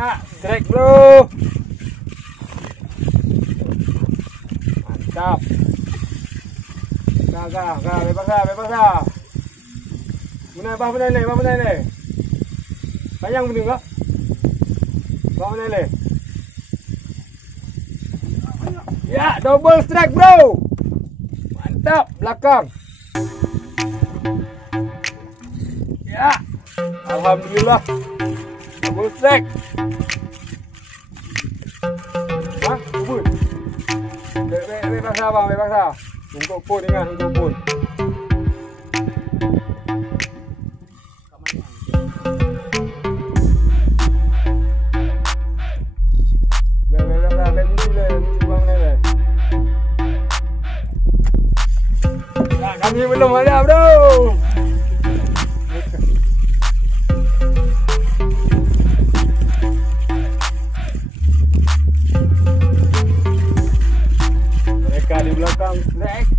Ya, strike bro. Mantap. Gah, bebas dah. Benar le. Panjang bener enggak? Benar le. Ya, double strike bro. Mantap, belakang. Ya, alhamdulillah. Double strike. Hah, kubur. Bebas dah. Untuk pun. Kami belum ada bro. Mereka di belakang strike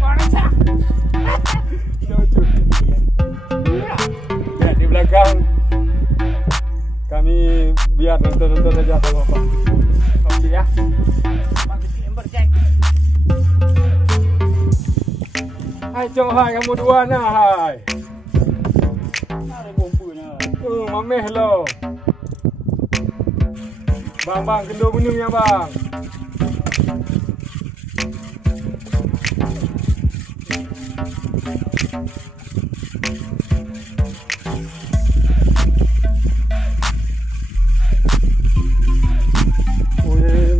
parah. Ya, di belakang kami biar nonton saja sama Pak. Oke ya. Hai kamu dua nah hai. Ada bombunya. Mameh lo. Bang, kendo gunung ya bang. Oh ya,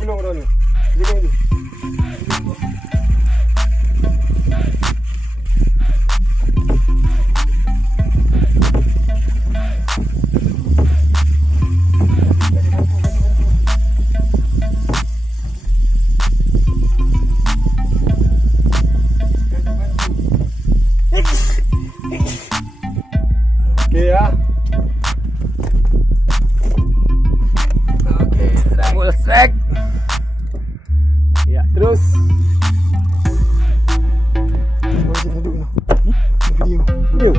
gulung dah ni. Gulung tu. Oke ya. Oke, double strike. Ya, terus. Video.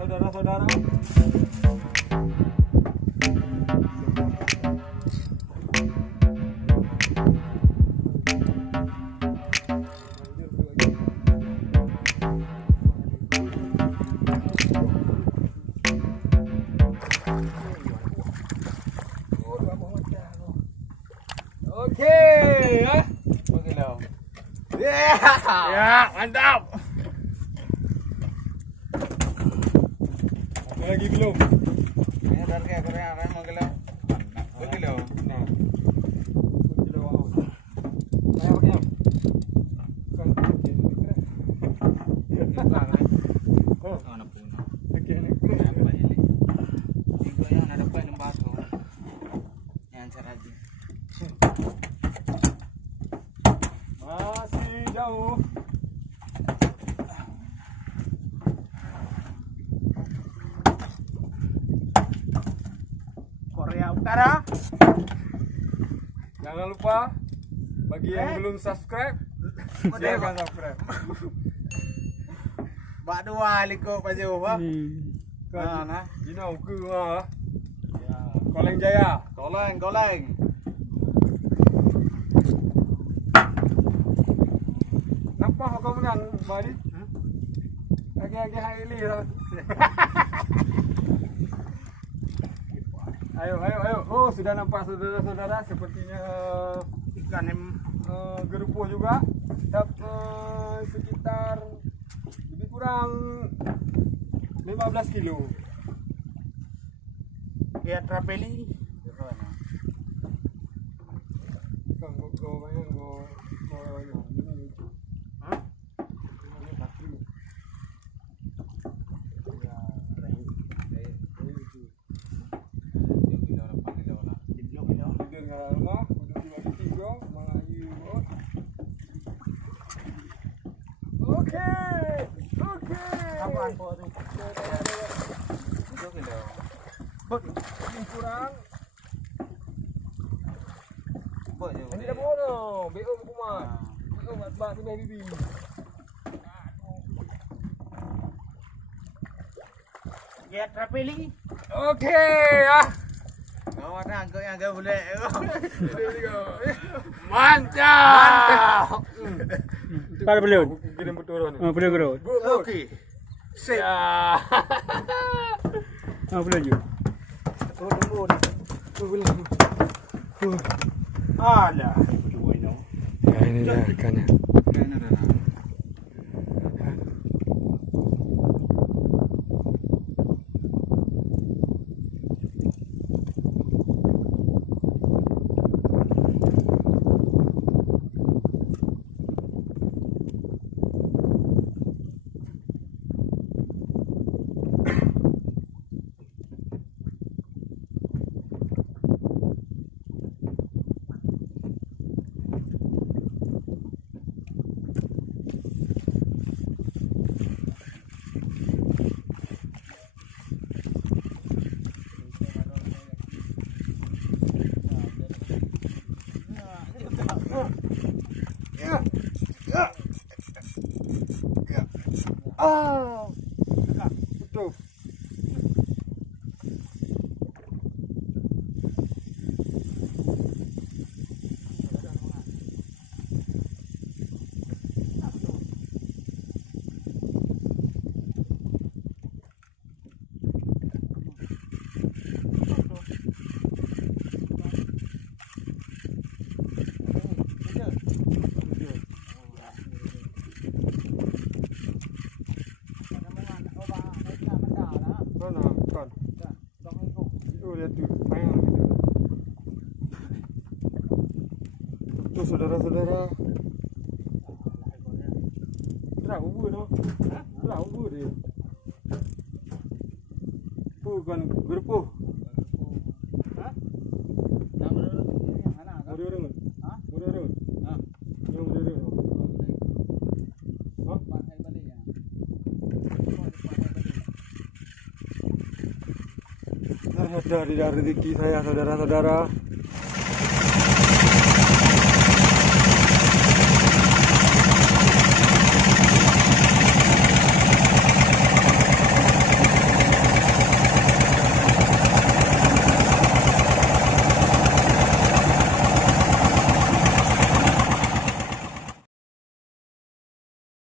Saudara-saudara, oke ya. Oke lo. Ya, mantap. Lagi belum? Ini dari Korea kan mau kilo. Kilo. Nah. Kilo wow. Ayo pakai. Kan oh, ana puno. Oke, ini keren. Apa ini? Ini yang ada apa yang batu. Yang caraji. Masih jauh. Korea Utara. Jangan lupa bagi yang belum subscribe, silahkan subscribe. Bak dua liko Pak Jawa. Nah, jinau ke mah. Koleng Jaya. Koleng. Nampak kau menang, Mari? Lagi hari ini. Ayo. Oh, sudah nampak saudara-saudara, sepertinya ikan yang gerupuh juga. Sekitar lebih kurang 15 kilo. Ya, trapeli. Oke. Apaan po itu? Itu kilo. Ini kurang. Ini dah bono, BO kumat. BO mat ni bibi. Ya traveling. Oke ya. Kau ada angkut yang agak boleh. Mantap. Para belum? Kirim turun. Oh, belum belum. Okey. Sip. Oh, belum je. Alah. Ya, ini dah ikannya. Betul. Itu saudara-saudara. Terang ubur tu. Terang ubur dia. Bukan gerpuh. Hah? Nama dia mana? Muda orang. Hah? Muda orang. Ha. Yang muda orang. Ha? Pakai balik ya. Ada di rezeki saya saudara-saudara.